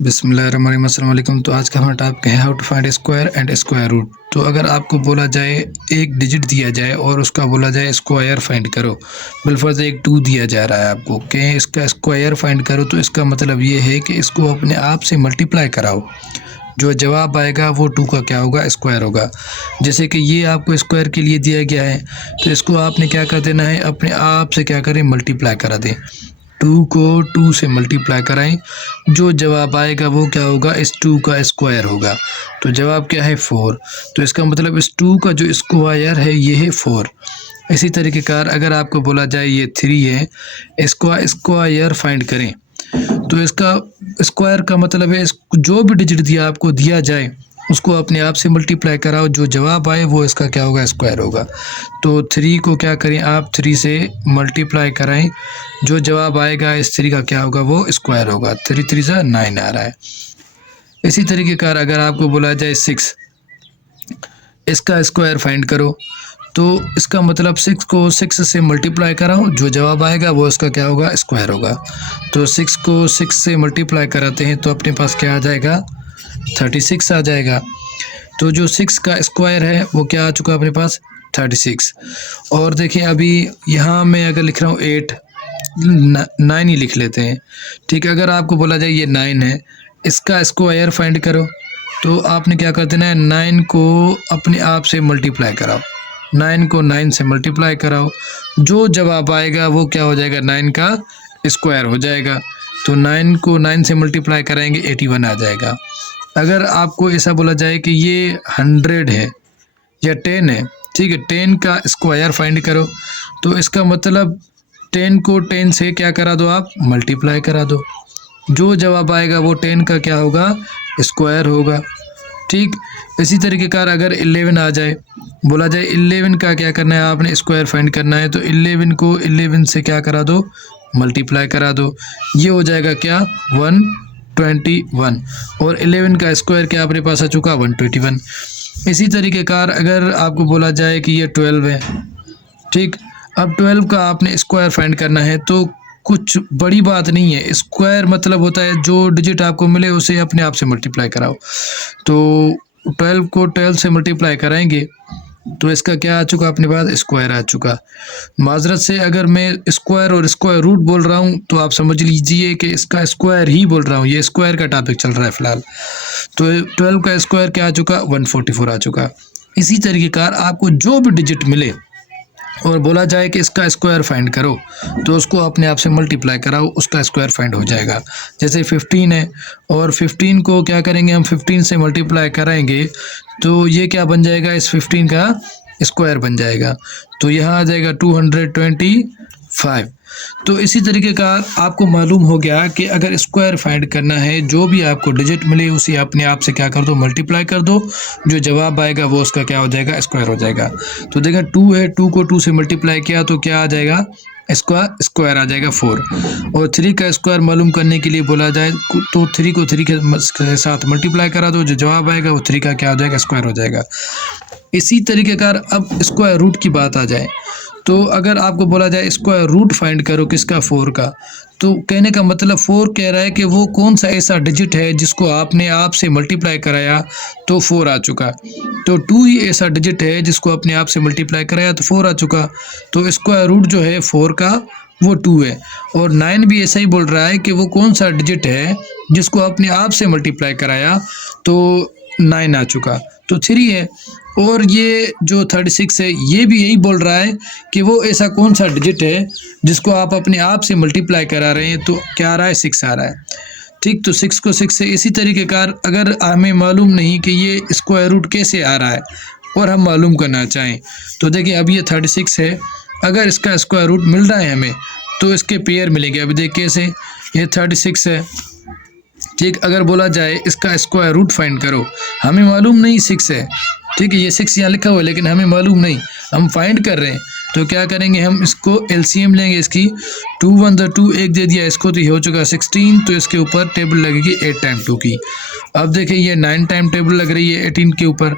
बिस्मिल्लाहिर्रहमानिर्रहीम अस्सलाम वालेकुम। तो आज का हमारा टॉपिक है how to find square and square root. तो अगर आपको बोला जाए एक डिजिट दिया जाए और उसका बोला जाए स्क्वायर फाइंड करो, बिलफर्ज एक 2 दिया जा रहा है आपको कि इसका स्क्वायर फाइंड करो, तो इसका मतलब ये है कि इसको अपने आप से मल्टीप्लाई कराओ। जो जवाब आएगा वो 2 का क्या होगा, स्क्वायर होगा। जैसे कि ये आपको स्क्वायर के लिए दिया गया है, तो इसको आपने क्या कर देना है, अपने आप से क्या करें, मल्टीप्लाई करा दें। 2 को 2 से मल्टीप्लाई कराएं, जो जवाब आएगा वो क्या होगा, इस 2 का स्क्वायर होगा। तो जवाब क्या है, 4। तो इसका मतलब इस 2 का जो स्क्वायर है ये है 4। इसी तरीके कार अगर आपको बोला जाए ये 3 है, इसको स्क्वायर फाइंड करें, तो इसका स्क्वायर का मतलब है जो भी डिजिट दिया आपको दिया जाए उसको अपने आप से मल्टीप्लाई कराओ, जो जवाब आए वो इसका क्या होगा, स्क्वायर होगा। तो 3 को क्या करें आप, 3 से मल्टीप्लाई कराएं, जो जवाब आएगा इस 3 का क्या होगा, वो स्क्वायर होगा। 3 3 से 9 आ रहा है। इसी तरीके का अगर आपको बोला जाए 6, इसका स्क्वायर फाइंड करो, तो इसका मतलब 6 को 6 से मल्टीप्लाई कराओ, जो जवाब आएगा वो इसका क्या होगा, स्क्वायर होगा। तो 6 को 6 से मल्टीप्लाई कराते हैं तो अपने पास क्या आ जाएगा, 36 आ जाएगा। तो जो 6 का स्क्वायर है वो क्या आ चुका है अपने पास, 36। और देखिए अभी यहाँ मैं अगर लिख रहा हूँ 8, 9 ही लिख लेते हैं, ठीक है। अगर आपको बोला जाए ये 9 है, इसका स्क्वायर फाइंड करो, तो आपने क्या कर देना है, 9 को अपने आप से मल्टीप्लाई कराओ। 9 को 9 से मल्टीप्लाई कराओ, जो जवाब आएगा वो क्या हो जाएगा, 9 का स्क्वायर हो जाएगा। तो 9 को 9 से मल्टीप्लाई कराएंगे, 81 आ जाएगा। अगर आपको ऐसा बोला जाए कि ये 100 है या 10 है, ठीक है, 10 का स्क्वायर फाइंड करो, तो इसका मतलब 10 को 10 से क्या करा दो आप, मल्टीप्लाई करा दो, जो जवाब आएगा वो 10 का क्या होगा, स्क्वायर होगा, ठीक। इसी तरीके का अगर 11 आ जाए, बोला जाए 11 का क्या करना है, आपने स्क्वायर फाइंड करना है, तो 11 को 11 से क्या करा दो, मल्टीप्लाई करा दो, ये हो जाएगा क्या, 121। और 11 का स्क्वायर क्या अपने पास आ चुका, 121। इसी तरीके का अगर आपको बोला जाए कि ये 12 है, ठीक। अब 12 का आपने स्क्वायर फाइंड करना है, तो कुछ बड़ी बात नहीं है। स्क्वायर मतलब होता है जो डिजिट आपको मिले उसे अपने आप से मल्टीप्लाई कराओ। तो 12 को 12 से मल्टीप्लाई कराएंगे तो इसका क्या आ चुका अपने पास, स्क्वायर आ चुका। माजरत से अगर मैं स्क्वायर और स्क्वायर रूट बोल रहा हूँ तो आप समझ लीजिए कि इसका स्क्वायर ही बोल रहा हूँ, ये स्क्वायर का टॉपिक चल रहा है फ़िलहाल। तो 12 का स्क्वायर क्या आ चुका, 144 आ चुका। इसी तरीके का आपको जो भी डिजिट मिले और बोला जाए कि इसका स्क्वायर फाइंड करो, तो उसको अपने आप से मल्टीप्लाई कराओ, उसका स्क्वायर फाइंड हो जाएगा। जैसे 15 है और 15 को क्या करेंगे हम, 15 से मल्टीप्लाई कराएंगे, तो ये क्या बन जाएगा, इस 15 का स्क्वायर बन जाएगा। तो यहाँ आ जाएगा 225। तो इसी तरीके का आपको मालूम हो गया कि अगर स्क्वायर फाइंड करना है, जो भी आपको डिजिट मिले उसे अपने आप से क्या कर दो, मल्टीप्लाई कर दो, जो जवाब आएगा वो उसका क्या हो जाएगा, स्क्वायर हो जाएगा। तो देखा 2 है, 2 को 2 से मल्टीप्लाई किया तो क्या आ जाएगा, इसका स्क्वायर आ जाएगा 4। और 3 का स्क्वायर मालूम करने के लिए बोला जाए तो 3 को 3 के साथ मल्टीप्लाई करा दो, जो जवाब आएगा वो 3 का क्या हो जाएगा, स्क्वायर हो जाएगा। इसी तरीके का अब स्क्वायर रूट की बात आ जाए, तो अगर आपको बोला जाए स्क्वायर रूट फाइंड करो किसका, 4 का, तो कहने का मतलब 4 कह रहा है कि वो कौन सा ऐसा डिजिट है जिसको आपने आप से मल्टीप्लाई कराया तो 4 आ चुका। तो 2 ही ऐसा डिजिट है जिसको अपने आप से मल्टीप्लाई कराया तो 4 आ चुका। तो स्क्वायर रूट जो है 4 का वो 2 है। और 9 भी ऐसा ही बोल रहा है कि वो कौन सा डिजिट है जिसको अपने आप से मल्टीप्लाई कराया तो 9 आ चुका, तो 3 है। और ये जो 36 है ये भी यही बोल रहा है कि वो ऐसा कौन सा डिजिट है जिसको आप अपने आप से मल्टीप्लाई करा रहे हैं, तो क्या आ रहा है, 6 आ रहा है, ठीक। तो 6 को 6 से इसी तरीके का अगर हमें मालूम नहीं कि ये स्क्वायर रूट कैसे आ रहा है और हम मालूम करना चाहें, तो देखिए अब ये 36 है, अगर इसका स्क्वायर रूट मिल रहा है हमें तो इसके पेयर मिलेंगे। अभी देखिए कैसे, ये 36 है, ठीक। अगर बोला जाए इसका स्क्वायर रूट फाइंड करो, हमें मालूम नहीं 6 है, ठीक है, ये 6 यहाँ लिखा हुआ है लेकिन हमें मालूम नहीं, हम फाइंड कर रहे हैं, तो क्या करेंगे, हम इसको एलसीएम लेंगे इसकी। 2 1 2 एक दे दिया इसको, तो ये हो चुका 16, तो इसके ऊपर टेबल लगेगी 8 टाइम 2 की। अब देखिए ये 9 टाइम टेबल लग रही है 18 के ऊपर।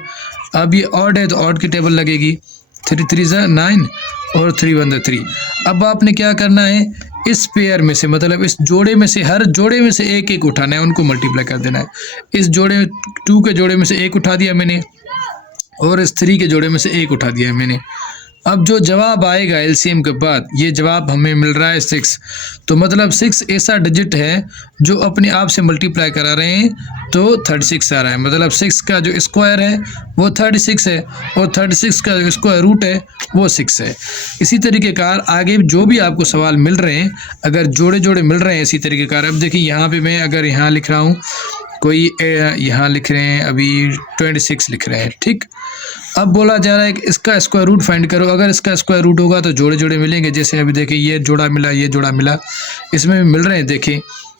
अब ये ऑड है तो ऑड की टेबल लगेगी, 3 3 9 और 3 1 3। अब आपने क्या करना है, इस पेयर में से, मतलब इस जोड़े में से, हर जोड़े में से एक एक उठाना है, उनको मल्टीप्लाई कर देना है। इस जोड़े 2 के जोड़े में से एक उठा दिया मैंने, और इस 3 के जोड़े में से एक उठा दिया है मैंने। अब जो जवाब आएगा एलसीएम के बाद, ये जवाब हमें मिल रहा है 6। तो मतलब 6 ऐसा डिजिट है जो अपने आप से मल्टीप्लाई करा रहे हैं, तो 36 आ रहा है। मतलब 6 का जो स्क्वायर है वो 36 है, और 36 का जो स्क्वायर रूट है वो 6 है। इसी तरीके कार आगे जो भी आपको सवाल मिल रहे हैं, अगर जोड़े जोड़े मिल रहे हैं इसी तरीके कार, अब देखिए यहाँ पे मैं अगर यहाँ लिख रहा हूँ, कोई यहाँ लिख रहे हैं अभी 26 लिख रहे हैं, ठीक। अब बोला जा रहा है कि इसका स्क्वायर रूट फाइंड करो। अगर इसका स्क्वायर रूट होगा तो जोड़े जोड़े मिलेंगे, जैसे अभी देखिए ये जोड़ा मिला, ये जोड़ा मिला, इसमें भी मिल रहे हैं देखें।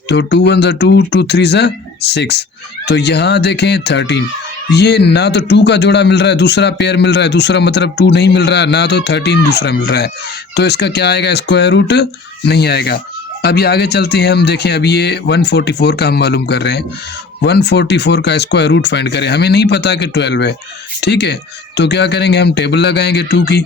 तो 2 1 2 2 3 6, तो यहाँ देखें 13। ये ना तो 2 का जोड़ा मिल रहा है, दूसरा पेयर मिल रहा है, दूसरा मतलब 2 नहीं मिल रहा है, ना तो 13 दूसरा मिल रहा है, तो इसका क्या आएगा, स्क्वायर रूट नहीं आएगा। अभी आगे चलते हैं, हम देखें अभी ये 144 का हम मालूम कर रहे हैं। 144 का स्क्वायर रूट फाइंड करें, हमें नहीं पता कि 12 है, ठीक है। तो क्या करेंगे, हम टेबल लगाएंगे 2 की,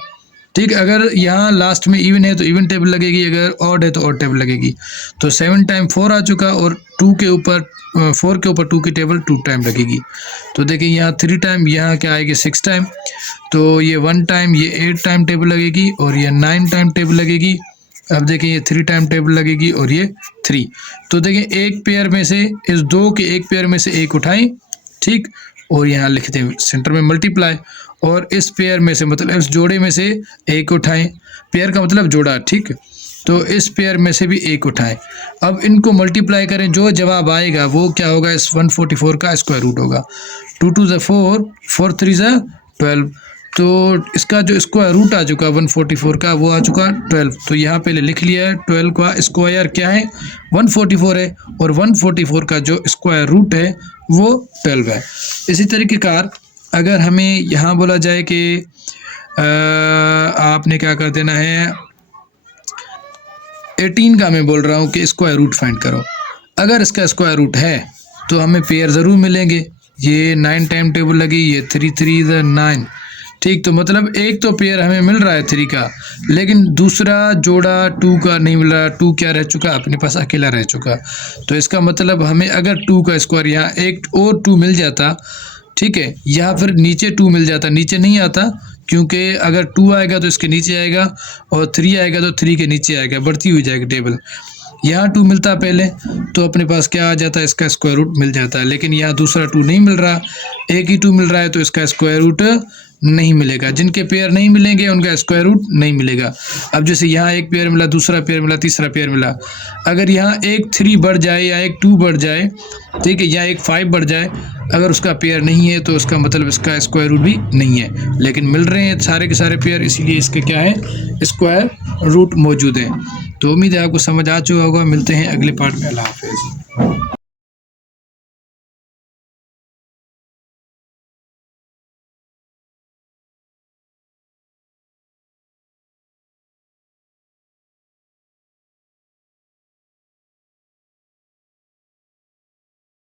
ठीक। अगर यहाँ लास्ट में इवन है तो इवन टेबल लगेगी, अगर ऑड है तो ऑड टेबल लगेगी। तो 7 टाइम 4 आ चुका, और 2 के ऊपर 4 के ऊपर 2 की टेबल 2 टाइम लगेगी। तो देखिए यहाँ 3 टाइम, यहाँ क्या आएगी 6 टाइम, तो ये 1 टाइम, ये 8 टाइम टेबल लगेगी, और ये 9 टाइम टेबल लगेगी। अब देखिए ये 3 टाइम टेबल लगेगी, और ये 3। तो देखिए एक पेयर में से, इस 2 के एक पेयर में से एक उठाएं, ठीक, और यहाँ लिखते हैं सेंटर में मल्टीप्लाई, और इस पेयर में से, मतलब इस जोड़े में से एक उठाएं, पेयर का मतलब जोड़ा, ठीक। तो इस पेयर में से भी एक उठाएं। अब इनको मल्टीप्लाई करें, जो जवाब आएगा वो क्या होगा, इस 144 का स्क्वायर रूट होगा। 2 2 4, 4 3 12, तो इसका जो स्क्वायर रूट आ चुका 144 का, वो आ चुका 12। तो यहाँ पहले लिख लिया है, 12 का स्क्वायर क्या है, 144 है, और 144 का जो स्क्वायर रूट है वो 12 है। इसी तरीके कार अगर हमें यहाँ बोला जाए कि आपने क्या कर देना है, 18 का मैं बोल रहा हूँ कि स्क्वायर रूट फाइंड करो। अगर इसका स्क्वायर रूट है तो हमें पेयर ज़रूर मिलेंगे। ये 9 टाइम टेबल लगी, ये 3 3 9, ठीक। तो मतलब एक तो पेयर हमें मिल रहा है 3 का, लेकिन दूसरा जोड़ा 2 का नहीं मिल रहा। 2 क्या रह चुका, अपने पास अकेला रह चुका। तो इसका मतलब हमें अगर 2 का स्क्वायर, यहाँ एक और 2 मिल जाता, ठीक है, या फिर नीचे 2 मिल जाता, नीचे नहीं आता, क्योंकि अगर 2 आएगा तो इसके नीचे आएगा, और 3 आएगा तो 3 के नीचे आएगा, बढ़ती हुई जाएगी टेबल। यहाँ 2 मिलता पहले तो अपने पास क्या आ जाता है, इसका स्क्वायर रूट मिल जाता है। लेकिन यहाँ दूसरा 2 नहीं मिल रहा, एक ही 2 मिल रहा है, तो इसका स्क्वायर रूट नहीं मिलेगा। जिनके पेयर नहीं मिलेंगे उनका स्क्वायर रूट नहीं मिलेगा। अब जैसे यहाँ एक पेयर मिला, दूसरा पेयर मिला, तीसरा पेयर मिला, अगर यहाँ एक 3 बढ़ जाए या एक 2 बढ़ जाए, ठीक है, या एक 5 बढ़ जाए, अगर उसका पेयर नहीं है तो उसका मतलब इसका स्क्वायर रूट भी नहीं है। लेकिन मिल रहे हैं सारे के सारे पेयर, इसीलिए इसके क्या है, स्क्वायर रूट मौजूद है। तो उम्मीद है आपको समझ आ चुका होगा। मिलते हैं अगले पार्ट में। अल्लाह हाफिज़।